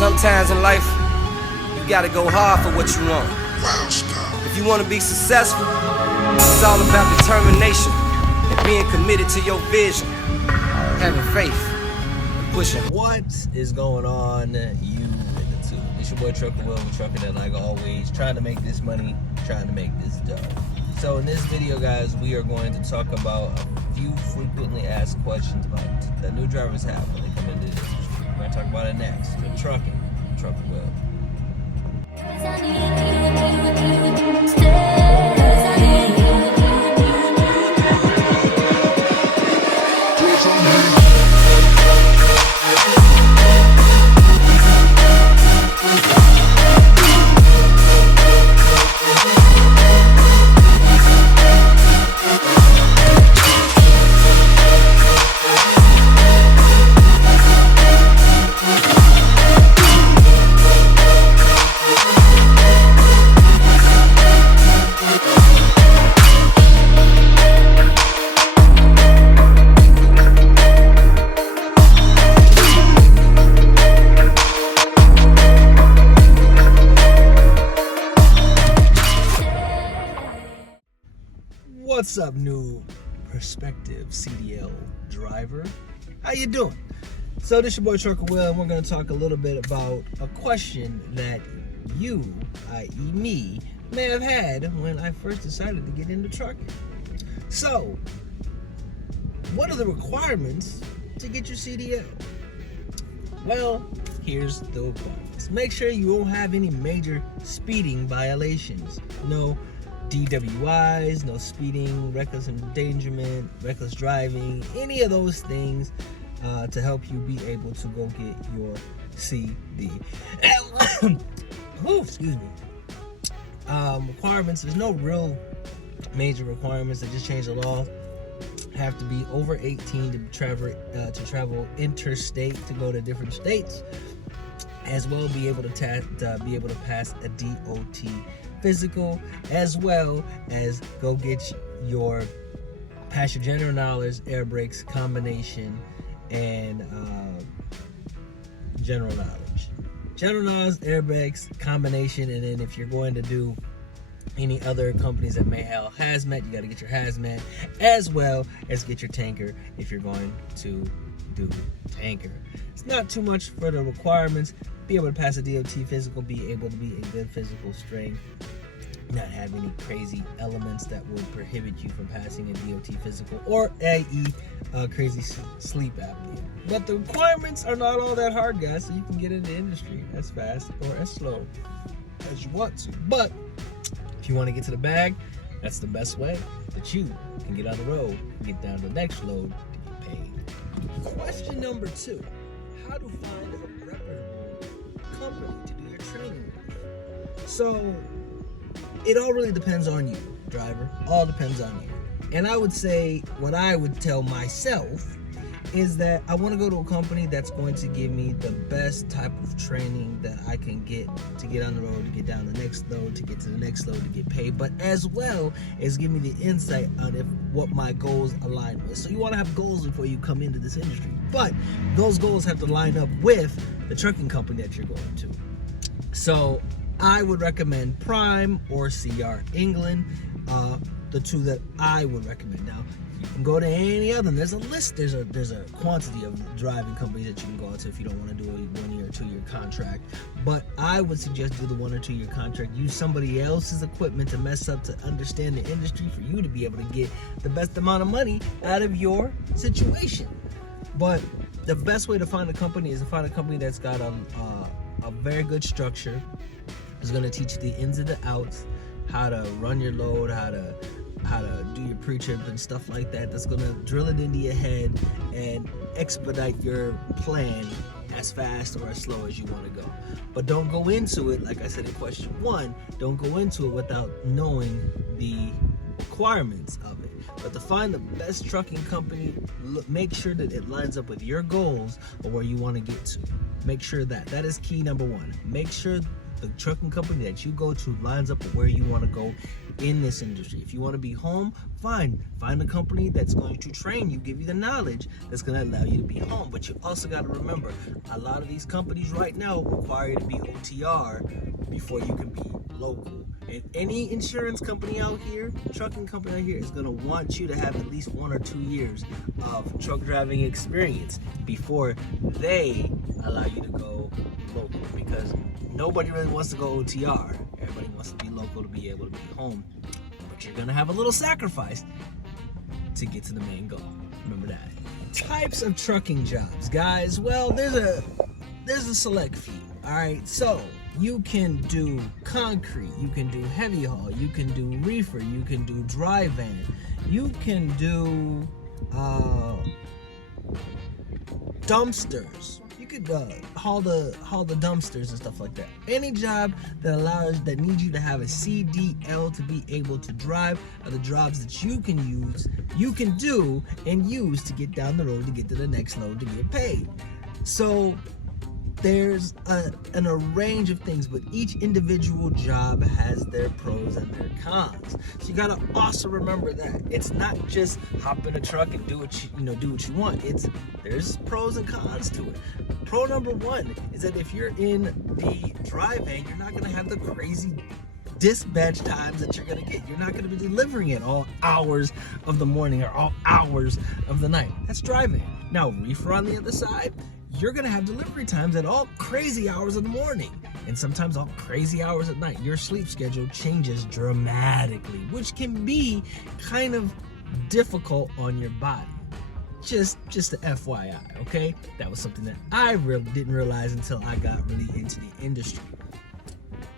Sometimes in life, you gotta go hard for what you want. If you wanna be successful, it's all about determination and being committed to your vision, having faith, and pushing. What is going on, you in the tube? It's your boy Trucker Will, I'm trucking it like always, trying to make this money, trying to make this dough. So in this video, guys, we are going to talk about a few frequently asked questions that new drivers have when they come into the industry. We're going to talk about it next. The trucking, Trucker Will. What's up, new prospective CDL driver? How you doing? So this your boy Trucker Will, and we're going to talk a little bit about a question that you, i.e. me, may have had when I first decided to get into trucking. So, what are the requirements to get your CDL? Well, here's the requirements. Make sure you won't have any major speeding violations. No DWIs, no speeding, reckless endangerment, reckless driving, any of those things to help you be able to go get your CDL. Excuse me. Requirements, there's no real major requirements. They just changed the law. Have to be over 18 to travel interstate, to go to different states, as well be able to pass a DOT physical, as well as go get your general knowledge, air brakes combination, and general knowledge, air brakes combination. And then if you're going to do any other companies that may have hazmat, you got to get your hazmat, as well as get your tanker if you're going to do tanker. It's not too much for the requirements. Be able to pass a DOT physical, be able to be a good physical strength, not have any crazy elements that would prohibit you from passing a DOT physical, or i.e. Crazy sleep apnea. But the requirements are not all that hard, guys, so you can get into the industry as fast or as slow as you want to. But if you want to get to the bag, that's the best way that you can get on the road and get down to the next load to get paid. Question number 2, how to find a reputable company to do your training with. So it all really depends on you, driver. All depends on you. And I would say, what I would tell myself is that I want to go to a company that's going to give me the best type of training that I can get to get on the road, to get down the next load, to get to the next load, to get paid, but as well as give me the insight on what my goals align with. So you want to have goals before you come into this industry, but those goals have to line up with the trucking company that you're going to. So I would recommend Prime or CR England, the two that I would recommend. Now, you can go to any other. There's a list. There's a quantity of driving companies that you can go to if you don't want to do a 1 year or 2 year contract. But I would suggest do the 1 or 2 year contract. Use somebody else's equipment to mess up, to understand the industry, for you to be able to get the best amount of money out of your situation. But the best way to find a company is to find a company that's got a very good structure. It's going to teach you the ins and the outs, how to run your load, how to do your pre-trip and stuff like that. That's going to drill it into your head and expedite your plan as fast or as slow as you want to go. But don't go into it, like I said in question 1, don't go into it without knowing the requirements of it. But to find the best trucking company, make sure that it lines up with your goals or where you want to get to. Make sure that is key number 1. Make sure the trucking company that you go to lines up with where you want to go in this industry. If you want to be home, find a company that's going to train you, give you the knowledge that's going to allow you to be home. But you also got to remember, a lot of these companies right now require you to be OTR before you can be local. And any insurance company out here, trucking company out here, is going to want you to have at least 1 or 2 years of truck driving experience before they allow you to go local, because nobody really wants to go OTR. Everybody wants to be local to be able to be home. But you're going to have a little sacrifice to get to the main goal. Remember that. Types of trucking jobs, guys. Well, there's a select few. All right, so you can do concrete, you can do heavy haul, you can do reefer, you can do dry van, you can do dumpsters. You could haul the dumpsters and stuff like that. Any job that needs you to have a CDL to be able to drive are the jobs that you can do and use to get down the road, to get to the next load, to get paid. So there's a range of things, but each individual job has their pros and their cons. So you gotta also remember that it's not just hop in a truck and do what you want. There's pros and cons to it. Pro number one is that if you're in the dry van, you're not gonna have the crazy dispatch times that you're gonna get. You're not gonna be delivering at all hours of the morning or all hours of the night. That's driving. Now, reefer on the other side, you're gonna have delivery times at all crazy hours of the morning and sometimes all crazy hours at night. Your sleep schedule changes dramatically, which can be kind of difficult on your body. Just a FYI, okay? That was something that I really didn't realize until I got really into the industry.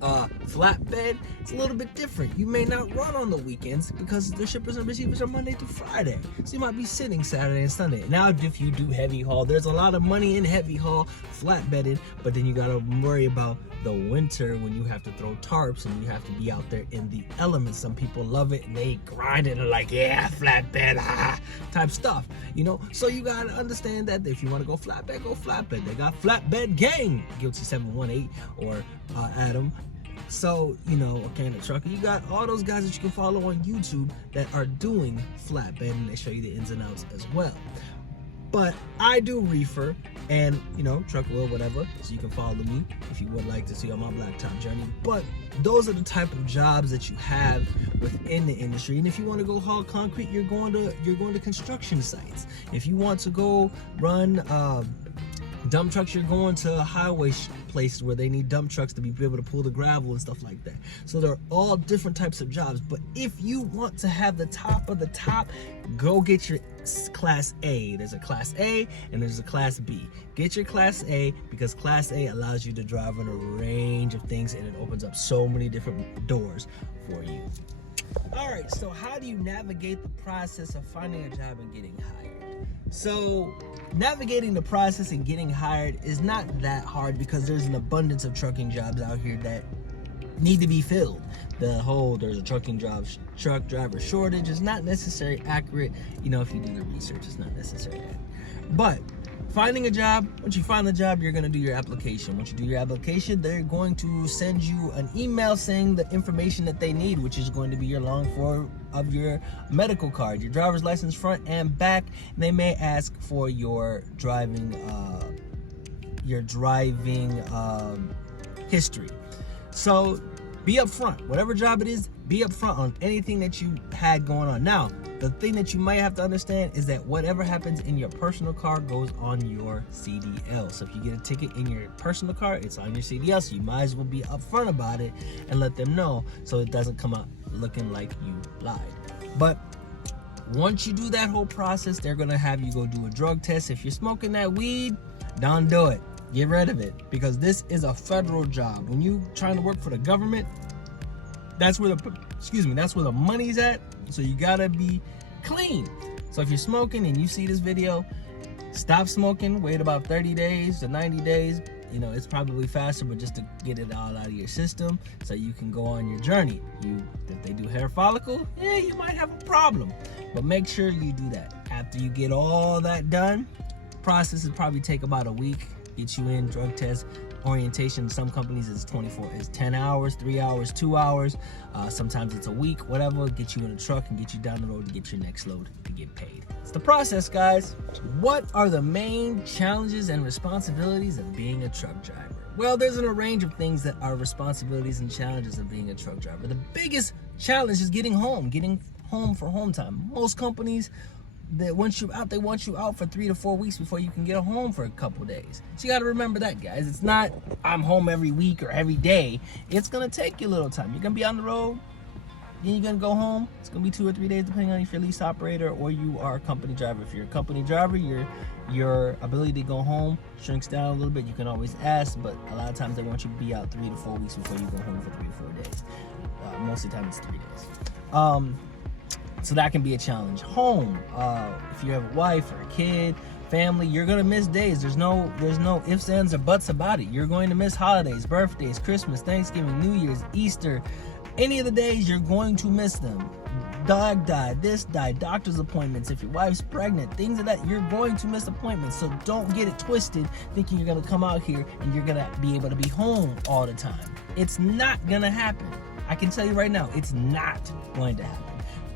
Flatbed, it's a little bit different. You may not run on the weekends because the shippers and receivers are Monday through Friday. So you might be sitting Saturday and Sunday. Now, if you do heavy haul, there's a lot of money in heavy haul, flatbedded, but then you gotta worry about the winter when you have to throw tarps and you have to be out there in the elements. Some people love it and they grind it and like, yeah, flatbed, type stuff, So you gotta understand that if you wanna go flatbed, go flatbed. They got Flatbed Gang, Guilty 718 or Adam. So, a can of trucker. You got all those guys that you can follow on YouTube that are doing flatbed, and they show you the ins and outs as well. But I do reefer and, truck wheel, whatever. So you can follow me if you would like to see on my blacktop journey. But those are the type of jobs that you have within the industry. And if you want to go haul concrete, you're going to construction sites. If you want to go run dump trucks, you're going to highway places where they need dump trucks to be able to pull the gravel and stuff like that. So there are all different types of jobs. But if you want to have the top of the top, go get your Class A. There's a Class A and there's a Class B. Get your Class A because Class A allows you to drive on a range of things and it opens up so many different doors for you. All right, so how do you navigate the process of finding a job and getting hired? So navigating the process and getting hired is not that hard because there's an abundance of trucking jobs out here that need to be filled. There's a truck driver shortage is not necessarily accurate. If you do the research, it's not necessarily accurate. But finding a job, once you find the job, you're going to do your application. Once you do your application, they're going to send you an email saying the information that they need, which is going to be your long form of your medical card, your driver's license front and back. And they may ask for your driving history. So be upfront. Whatever job it is, be upfront on anything that you had going on. Now, the thing that you might have to understand is that whatever happens in your personal car goes on your CDL. So if you get a ticket in your personal car, it's on your CDL. So you might as well be upfront about it and let them know so it doesn't come out looking like you lied. But once you do that whole process, they're going to have you go do a drug test. If you're smoking that weed, don't do it. Get rid of it because this is a federal job. When you trying to work for the government, that's where the money's at. So you gotta be clean. So if you're smoking and you see this video, stop smoking, wait about 30 days to 90 days. It's probably faster, but just to get it all out of your system so you can go on your journey. If they do hair follicle, you might have a problem. But make sure you do that. After you get all that done, process will probably take about a week. Get you in, drug test, Orientation, some companies is 10 hours, 3 hours, 2 hours. Sometimes it's a week, whatever. Get you in a truck and get you down the road to get your next load to get paid. It's the process, guys. What are the main challenges and responsibilities of being a truck driver? Well, there's a range of things that are responsibilities and challenges of being a truck driver. The biggest challenge is getting home for home time. Most companies, they want you out for 3 to 4 weeks before you can get home for a couple days. So you got to remember that, guys. It's not I'm home every week or every day. It's gonna take you a little time. You're gonna be on the road, then you're gonna go home. It's gonna be 2 or 3 days depending on if you're a lease operator or you are a company driver. If you're a company driver, your ability to go home shrinks down a little bit. You can always ask, but a lot of times they want you to be out 3 to 4 weeks before you go home for 3 to 4 days. Most of the time it's 3 days. So that can be a challenge. Home, if you have a wife or a kid, family, you're gonna miss days. There's no ifs, ands, or buts about it. You're going to miss holidays, birthdays, Christmas, Thanksgiving, New Year's, Easter. Any of the days, you're going to miss them. Dog died, this died, doctor's appointments, if your wife's pregnant, things of that, you're going to miss appointments. So don't get it twisted thinking you're gonna come out here and you're gonna be able to be home all the time. It's not gonna happen. I can tell you right now, it's not going to happen.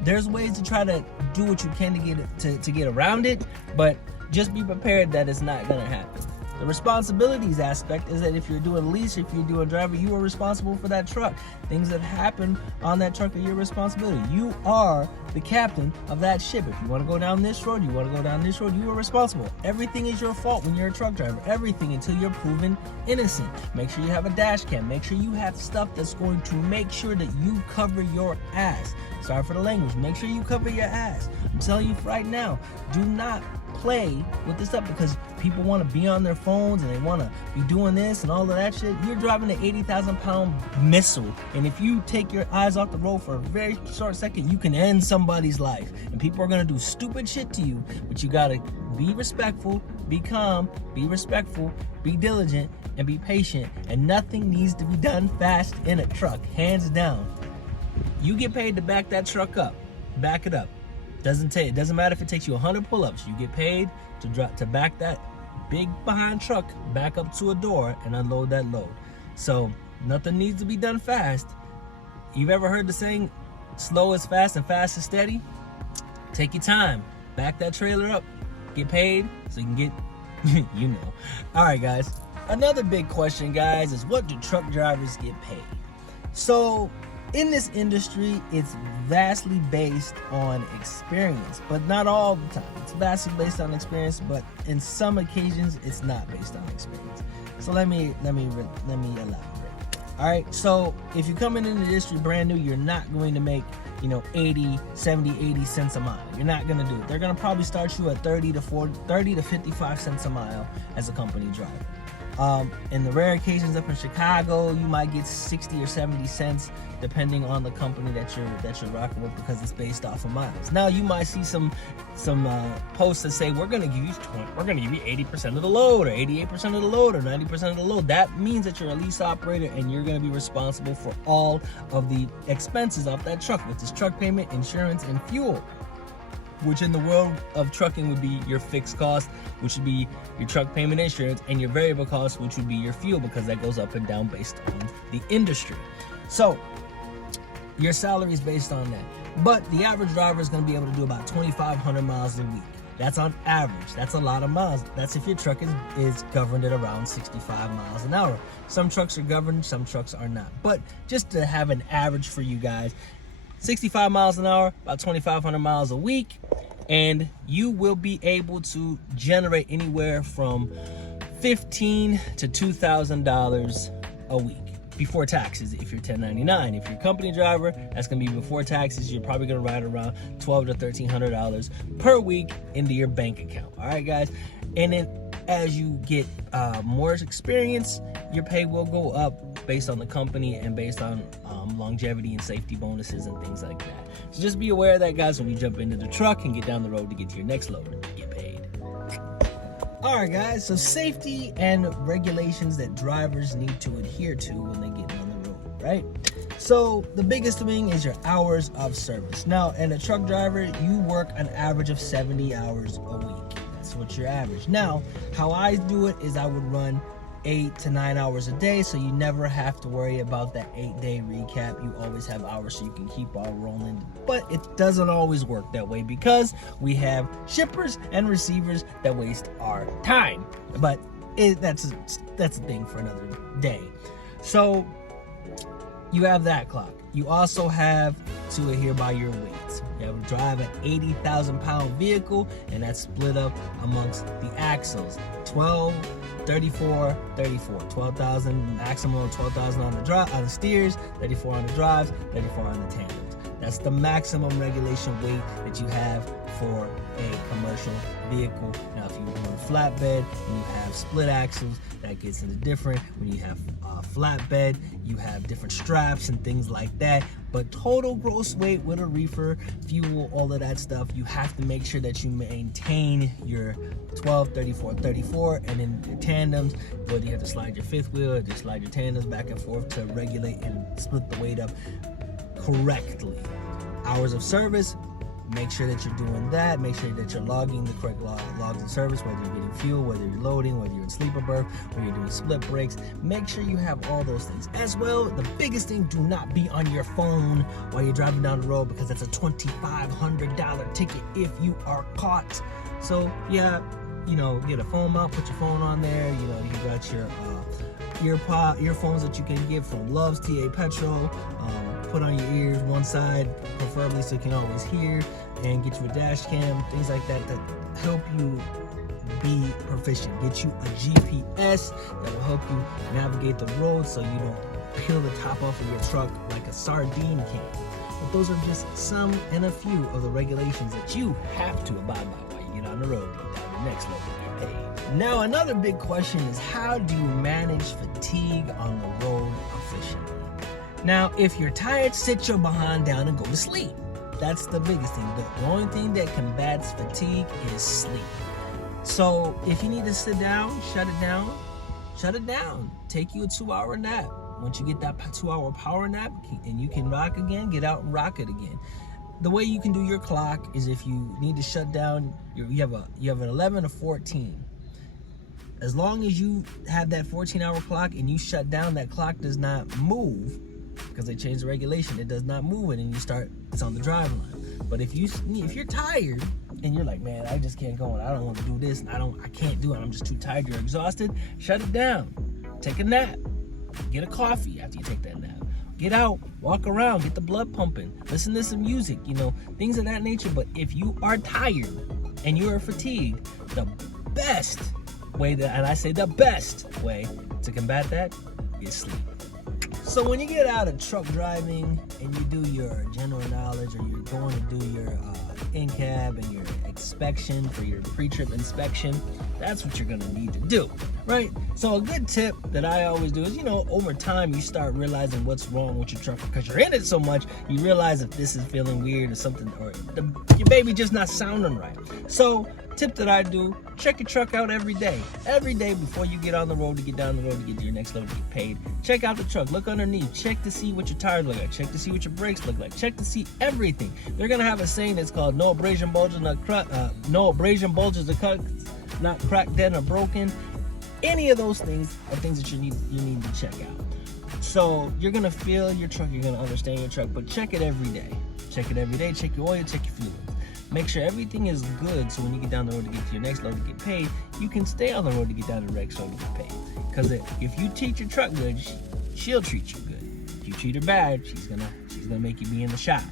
There's ways to try to do what you can to get around it, but just be prepared that it's not gonna happen. The responsibilities aspect is that if you're doing lease, if you're doing driver, you are responsible for that truck. Things that happen on that truck are your responsibility. You are the captain of that ship. If you want to go down this road, you want to go down this road, you are responsible. Everything is your fault when you're a truck driver. Everything until you're proven innocent. Make sure you have a dash cam. Make sure you have stuff that's going to make sure that you cover your ass. Sorry for the language. Make sure you cover your ass. I'm telling you right now, do not play with this stuff because people want to be on their phones and they want to be doing this and all of that shit. You're driving an 80,000-pound missile, and if you take your eyes off the road for a very short second, you can end somebody's life. And people are going to do stupid shit to you, but you got to be respectful, be calm, be respectful, be diligent, and be patient. And nothing needs to be done fast in a truck, hands down. You get paid to back that truck up, back it up. It doesn't matter if it takes you 100 pull-ups. You get paid to back that big behind truck back up to a door and unload that load. So nothing needs to be done fast. You've ever heard the saying, slow is fast and fast is steady? Take your time, back that trailer up, get paid so you can get, you know. All right, guys. Another big question, guys, is what do truck drivers get paid? So in this industry, it's vastly based on experience, but not all the time. It's vastly based on experience, but in some occasions, it's not based on experience. So let me elaborate. All right, so if you're coming into the industry brand new, you're not going to make 80 cents a mile. You're not going to do it. They're going to probably start you at 30 to 55 cents a mile as a company driver. In the rare occasions up in Chicago, you might get 60 or 70 cents depending on the company that you're rocking with, because it's based off of miles. Now you might see some posts that say we're gonna give you 80% of the load, or 88% of the load, or 90% of the load. That means that you're a lease operator and you're gonna be responsible for all of the expenses off that truck, which is truck payment, insurance, and fuel, which in the world of trucking would be your fixed cost, which would be your truck payment, insurance, and your variable cost, which would be your fuel, because that goes up and down based on the industry. So your salary is based on that. But the average driver is going to be able to do about 2,500 miles a week. That's on average. That's a lot of miles. That's if your truck is governed at around 65 miles an hour. Some trucks are governed, some trucks are not. But just to have an average for you guys, 65 miles an hour, about 2,500 miles a week, and you will be able to generate anywhere from $1,500 to $2,000 a week before taxes. If you're 1099, if you're a company driver, that's gonna be before taxes. You're probably gonna ride around $1,200 to $1,300 per week into your bank account. All right, guys. And then as you get more experience, your pay will go up based on the company and based on longevity and safety bonuses and things like that. So just be aware of that, guys, when you jump into the truck and get down the road to get to your next load, get paid. All right, guys, so safety and regulations that drivers need to adhere to when they get on the road, right? So the biggest thing is your hours of service. Now, and a truck driver, you work an average of 70 hours a week. That's what your average. Now, how I do it is I would run 8 to 9 hours a day, so you never have to worry about that 8-day recap. You always have hours so you can keep all rolling. But it doesn't always work that way because we have shippers and receivers that waste our time. But that's a thing for another day. So you have that clock. You also have to adhere by your weights. You have to drive an 80,000 pound vehicle, and that's split up amongst the axles. 12, 34, 34. 12,000 maximum, 12,000 on the steers, 34 on the drives, 34 on the tandems. That's the maximum regulation weight that you have for a commercial vehicle. Now, if you want a flatbed and you have split axles, that gets into different. When you have a flatbed, you have different straps and things like that. But total gross weight with a reefer, fuel, all of that stuff, you have to make sure that you maintain your 12, 34, 34, and then your tandems, whether you have to slide your fifth wheel or just slide your tandems back and forth to regulate and split the weight up correctly. Hours of service, make sure that you're doing that. Make sure that you're logging the correct logs of service, whether you're getting fuel, whether you're loading, whether you're in sleeper berth, whether you're doing split breaks. Make sure you have all those things. As well, the biggest thing, do not be on your phone while you're driving down the road, because that's a $2,500 ticket if you are caught. So yeah, get a phone mount, put your phone on there. You got your earphones that you can get from Love's TA Petrol. Put on your ears one side, preferably, so you can always hear, and get you a dash cam, things like that help you be proficient. Get you a GPS that will help you navigate the road so you don't peel the top off of your truck like a sardine can. But those are just some and a few of the regulations that you have to abide by while you get on the road to get down the next level to get paid. Now, another big question is, how do you manage fatigue on the road efficiently? Now, if you're tired, sit your behind down and go to sleep. That's the biggest thing. The only thing that combats fatigue is sleep. So if you need to sit down, shut it down. Shut it down. Take you a 2-hour nap. Once you get that 2-hour power nap and you can rock again, get out and rock it again. The way you can do your clock is, if you need to shut down, you have an 11 or 14. As long as you have that 14-hour clock and you shut down, that clock does not move, because they changed the regulation. It does not move it, and it's on the drive line. But if you're tired and you're like, man, I just can't go, and I don't want to do this, and I can't do it, I'm just too tired, you're exhausted, shut it down. Take a nap. Get a coffee after you take that nap. Get out, walk around, get the blood pumping, listen to some music, things of that nature. But if you are tired and you are fatigued, the best way to combat that is sleep. So when you get out of truck driving and you do your general knowledge, or you're going to do your in-cab and your inspection for your pre-trip inspection, that's what you're going to need to do, right? So a good tip that I always do is, over time you start realizing what's wrong with your truck, because you're in it so much, you realize if this is feeling weird or something, or your baby just not sounding right. So tip that I do, check your truck out every day before you get on the road to get down the road to get to your next level to get paid. Check out the truck, look underneath, check to see what your tires look like, check to see what your brakes look like, check to see everything. They're gonna have a saying that's called no abrasion bulges are cut, not cracked, dead, or broken. Any of those things are things that you need to check out. So you're gonna feel your truck, you're gonna understand your truck, but check it every day. Check it every day, check your oil, check your fuel. Make sure everything is good, so when you get down the road to get to your next load to get paid, you can stay on the road to get down to the next load to get paid. Because if you treat your truck good, she'll treat you good. If you treat her bad, she's gonna make you be in the shop.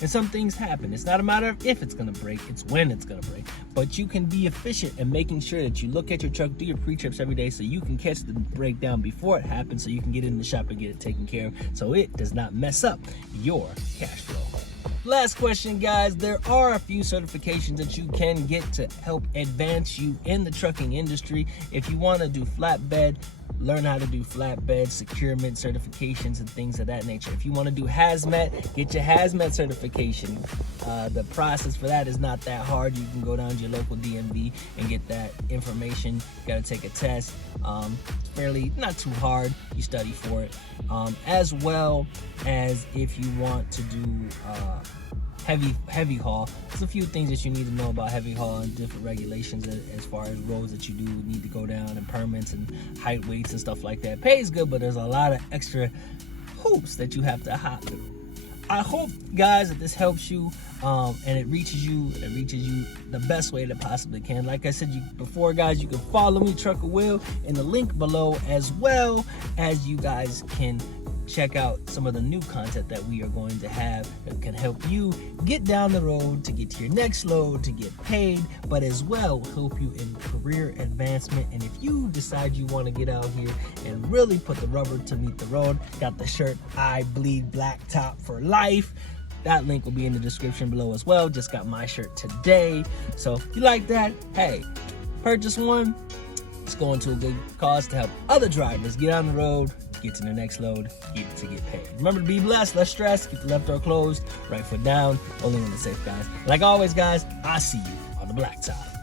And some things happen. It's not a matter of if it's gonna break, it's when it's gonna break. But you can be efficient in making sure that you look at your truck, do your pre-trips every day, so you can catch the breakdown before it happens, so you can get in the shop and get it taken care of, so it does not mess up your cash flow. Last question, guys. There are a few certifications that you can get to help advance you in the trucking industry. If you want to do flatbed, learn how to do flatbed, securement certifications and things of that nature. If you want to do hazmat, get your hazmat certification. The process for that is not that hard. You can go down to your local DMV and get that information. You got to take a test. It's fairly not too hard. You study for it. As well as if you want to do heavy haul, there's a few things that you need to know about heavy haul and different regulations as far as roads that you do need to go down, and permits and height, weights, lease and stuff like that. Pays good, but there's a lot of extra hoops that you have to hop through. I hope, guys, that this helps you and it reaches you the best way that it possibly can. Like I said before, guys, you can follow me, Trucker Will, in the link below, as well as you guys can check out some of the new content that we are going to have that can help you get down the road to get to your next load, to get paid, but as well help you in career advancement. And if you decide you want to get out here and really put the rubber to meet the road, got the shirt I Bleed Black Top for life. That link will be in the description below as well. Just got my shirt today. So if you like that, hey, purchase one. It's going to a good cause to help other drivers get on the road, get to their next load, get paid. Remember to be blessed, less stress, keep the left door closed, right foot down, only in the safe, guys. Like always, guys, I'll see you on the blacktop.